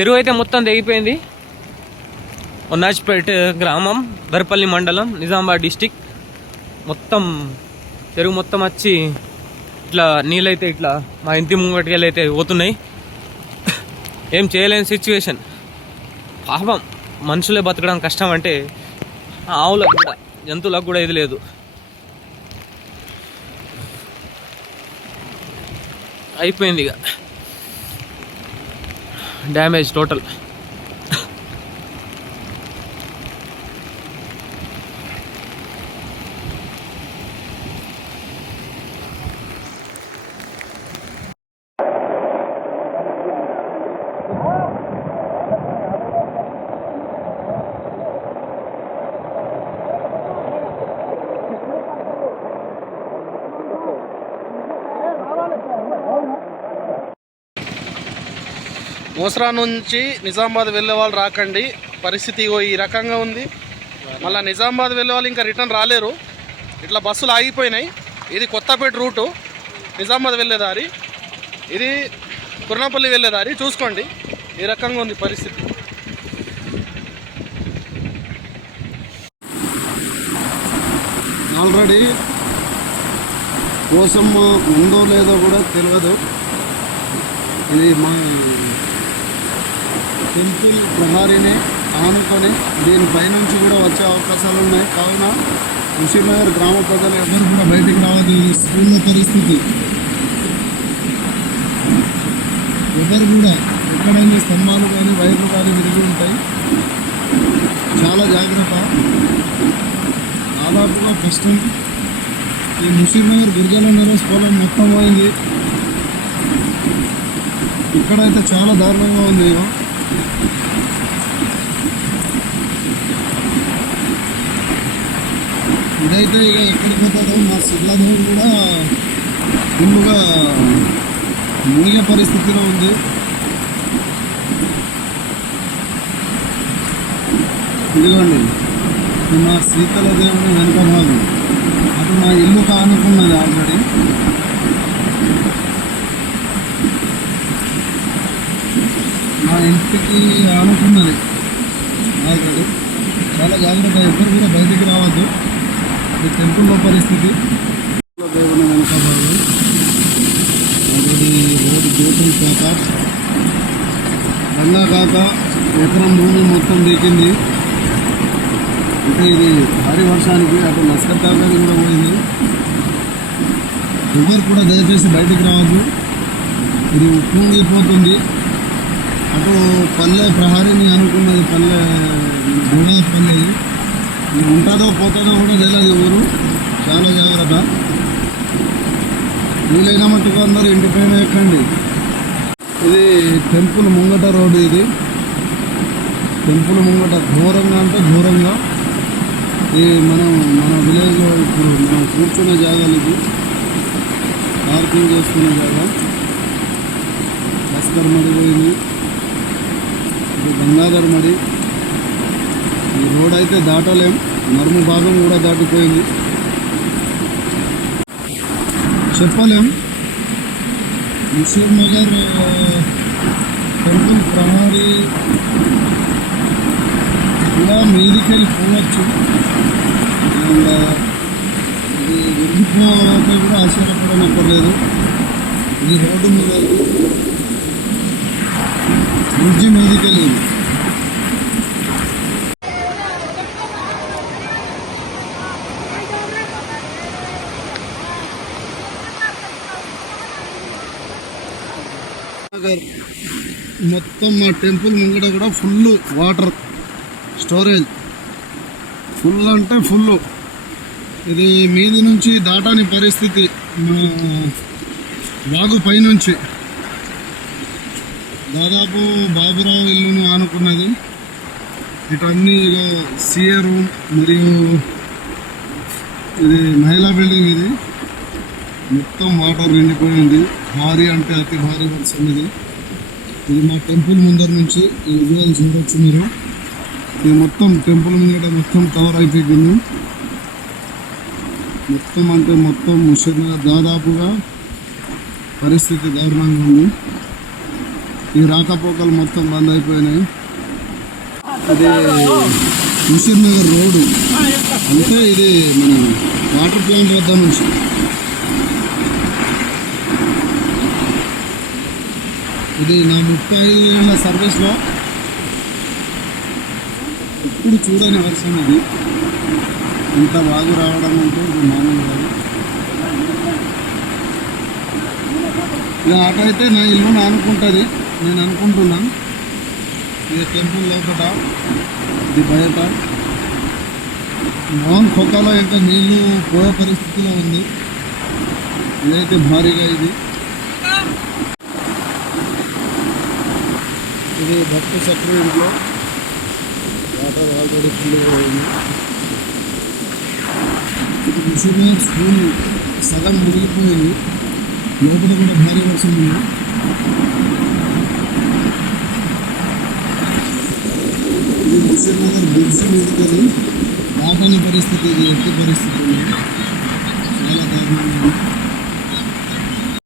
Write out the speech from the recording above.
చెరువు అయితే మొత్తం తెగిపోయింది. ఉన్నాజ్పేట్ గ్రామం దర్పల్లి మండలం నిజామాబాద్ డిస్టిక్. మొత్తం చెరువు మొత్తం వచ్చి ఇట్లా నీళ్ళైతే ఇట్లా మా ఇంటి ముంగటికి అయితే పోతున్నాయి. ఏం చేయలేని సిచ్యువేషన్ పాపం మనుషులే బతకడం కష్టం అంటే ఆవులకు కూడా జంతువులకు కూడా ఇది లేదు. అయిపోయింది ఇక. damage total. మోసరా నుంచి నిజామాబాద్ వెళ్ళే వాళ్ళు రాకండి. పరిస్థితి ఈ రకంగా ఉంది. మళ్ళీ నిజామాబాద్ వెళ్ళే వాళ్ళు ఇంకా రిటర్న్ రాలేరు. ఇట్లా బస్సులు ఆగిపోయినాయి. ఇది కొత్తపేట రూటు. నిజామాబాద్ వెళ్ళే దారి. ఇది కుర్నాపల్లి వెళ్ళే దారి. చూసుకోండి. ఈ రకంగా ఉంది పరిస్థితి. ఆల్రెడీ కోసం ఉందో లేదో కూడా తెలియదు. ఇది మా టెంపుల్ ప్రహారీని ఆనుకొని దీనిపైనుంచి కూడా వచ్చే అవకాశాలు ఉన్నాయి కావున ముషీనగర్ గ్రామ ప్రజలు ఎవరు కూడా బయటికి రావద్దు ఈ స్కూళ్ళ పరిస్థితి. ఎవరు కూడా ఎక్కడైనా స్తంభాలు కానీ వైర్లు కానీ విరిగి ఉంటాయి. చాలా జాగ్రత్త. దాదాపుగా కష్టం. ఈ ముషీనగర్ గిరిజన నిరస్ పొలం మొత్తం పోయింది. ఇక్కడైతే చాలా దారుణంగా ఉంది. ఇదైతే ఇక ఎక్కడికి పోతుందో మా సిద్ధాదేవి కూడా ఫుల్గా మునిగే పరిస్థితిలో ఉంది. ఇదిగోండి మా శీతల దేవుడు వెనుక భాగం అటు మా ఇల్లు కానుకున్నది ఆల్రెడీ. మా ఇంటికి ఆనుకున్నది ఆల్రెడీ. చాలా జాగ్రత్త ఎవరు కూడా బయటికి రావద్దు. ఇది టెంపుల్లో పరిస్థితి దేవుని వెనక భాగం రోడ్డు గేటులు కాక రంగా కాక ఎకరం భూమి మొత్తం దిగింది అంటే ఇది భారీ వర్షానికి అటు నస్కర్ కాకది కూడా పోయింది. ఎవరు కూడా దయచేసి బయటికి రావద్దు ఇది ఉప్పొంగిపోతుంది అటు పల్లె ప్రహరిని అనుకున్నది పల్లె గోడ పల్లె. ఉంటుందో పోతుందో కూడా తెలియదు ఎవరు. చాలా జాగ్రత్త. వీలైన మట్టుకు అందరూ ఇంటిపైన ఎక్కండి. ఇది టెంపుల్ ముంగట రోడ్డు ఇది. టెంపుల్ ముంగట ఘోరంగా అంటే ఘోరంగా. ఇది మనం మన విలేజ్లో ఇప్పుడు మనం కూర్చునే జాగాలు ఇది. పార్కింగ్ చేసుకునే జాగా. భాస్కర్ మడి పోయింది. ఇది గంగాధర్ మడి. ఈ రోడ్ అయితే దాటలేం. మరుము భాగం కూడా దాటిపోయింది. చెప్పలేం. ముషూర్ నగర్ టెంపుల్ ప్రహారీ కూడా మీదికెళ్ళి పోవచ్చు. అండ్ ఇది విరిగిపోతే కూడా ఆశ్చర్యపడనక్కర్లేదు. ఈ రోడ్డు మీద బ్రిడ్జి మీదికెళ్ళింది. గారు. మొత్తం మా టెంపుల్ ముంగట కూడా ఫుల్ వాటర్ స్టోరేజ్. ఫుల్ అంటే ఫుల్. ఇది మీది నుంచి దాటాని పరిస్థితి మన వాగు పైనుంచి. దాదాపు బాబురావు ఇల్లును ఆనుకున్నది. ఇటన్నీ అన్ని ఇలా సిఏ రూమ్ మరియు ఇది మహిళా బిల్డింగ్ ఇది. మొత్తం వాటర్ నిండిపోయింది. భారీ అంటే అతి భారీ వర్షం ఇది. ఇది మా టెంపుల్ ముందర నుంచి ఈ విజువల్ చూడొచ్చు మీరు. ఇది మొత్తం టెంపుల్ ముందర మొత్తం కవర్ అయిపోయింది మొత్తం అంటే మొత్తం ముషిగా దాదాపుగా పరిస్థితి దారుణంగా ఉంది. ఈ రాకపోకలు మొత్తం బంద్ అయిపోయినాయి. ఇది హుషీర్ నగర్ రోడ్డు. అంటే ఇది మన వాటర్ ప్లాంట్ వద్ద నుంచి. ఇది నా ముప్పై ఐదు ఏళ్ళ సర్వీస్లో ఇప్పుడు చూడని వర్షం ఇది ఇంత బాగు రావడం అంటే ఇది మామూలు కాదు. ఇక ఆటో అయితే నా ఇల్లు అనుకుంటుంది. నేను అనుకుంటున్నాను ఇది టెంపుల్ లోపట ఇది బయట. మోహన్ ఖోఖాలో ఇంకా నీళ్ళు పోయే పరిస్థితిలో ఉంది. ఇదైతే భారీగా ఇది. ఇది భక్తి చక్ర ఇంట్లో వాటర్ ఆల్రెడీ ఫుల్గా పోయింది. ఇది మున్సిపల్ స్కూల్ సగం మునిగిపోయింది. లోపల కూడా భారీ వర్షం ఉంది. ఇది మున్సిపల్ బ్రిడ్జ్ మీదకి దాటని పరిస్థితి ఇది ఎట్టి పరిస్థితి ఉంది చాలా దారుణంగా ఉంది.